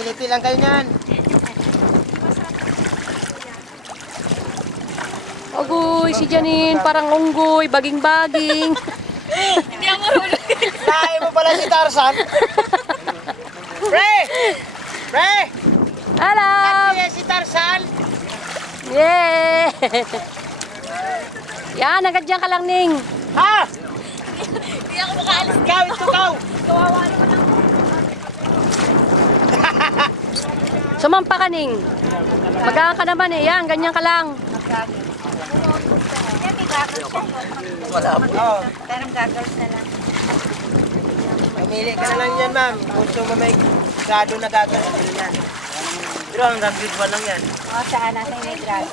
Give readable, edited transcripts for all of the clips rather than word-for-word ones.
Kiliti lang kayo niyan. Agoy, si Janine, parang unggoy, baging-baging. Hindi ako marunong. Lahi mo pala si Tarzan. Pre! Pre! Hello! Kaya si Tarzan. Yeah! Yan, agad dyan ka lang, Ning. Ha? Hindi ako makaalis. Ikaw, ito ikaw. Kawawa naman ako. Sumampa ka, Ning. Magaan ka naman eh. Yan, ganyan ka lang. Yan, may goggles siya. Wala po. Oo. Pero goggles na lang. Mamili ka na lang yan, ma'am. Gusto mo may grado na gagawin yan. Pero hanggang grade 1 lang yan. O, saan? Nasa yung may grado?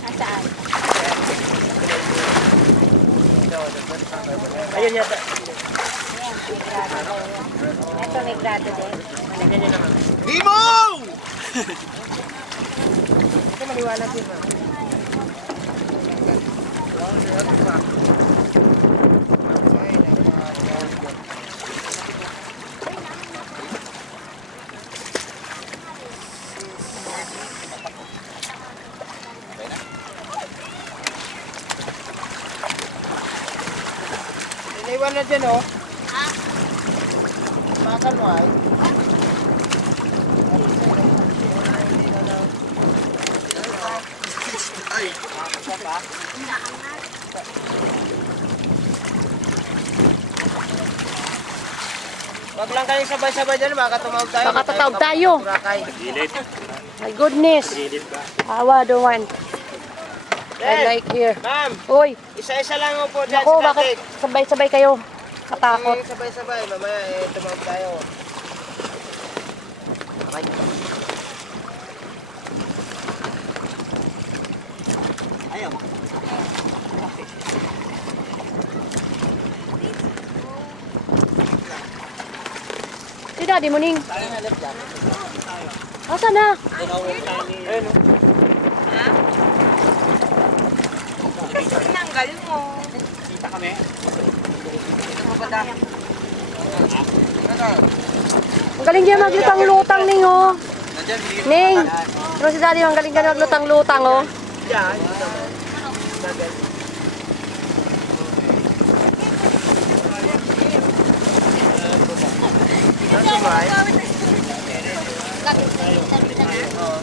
Nasaan? Ayun yata. Ayan, may grado. Ito may grado din. Tingnan nyo naman. Dimo! Ito maliwanag yun, ma'am. Iniwan na dyan, oh. Ha? Makan mo, ay. Ay, Wag lang kayong sabay-sabay dyan, makatumawag tayo. Baka tatawag tayo. Turakay. My goodness. Awa, don't want. I Eh, like here. ma'am, Uy, isa-isa lang po dyan ako, sa bakit katik. sabay-sabay kayo? Katakot. Sabay-sabay, mamaya tumawag tayo. Ayaw. Si Daddy mo, Ning. Asa na? Ayun, oh. Tinanggal mo. kita kami. Ang galing niya maglutang-lutang, Ning, oh. Nandiyan, hindi. Ning, pero si Daddy, ang galing ka maglutang-lutang, oh. Yan. Bagal. Nasumay? Oo.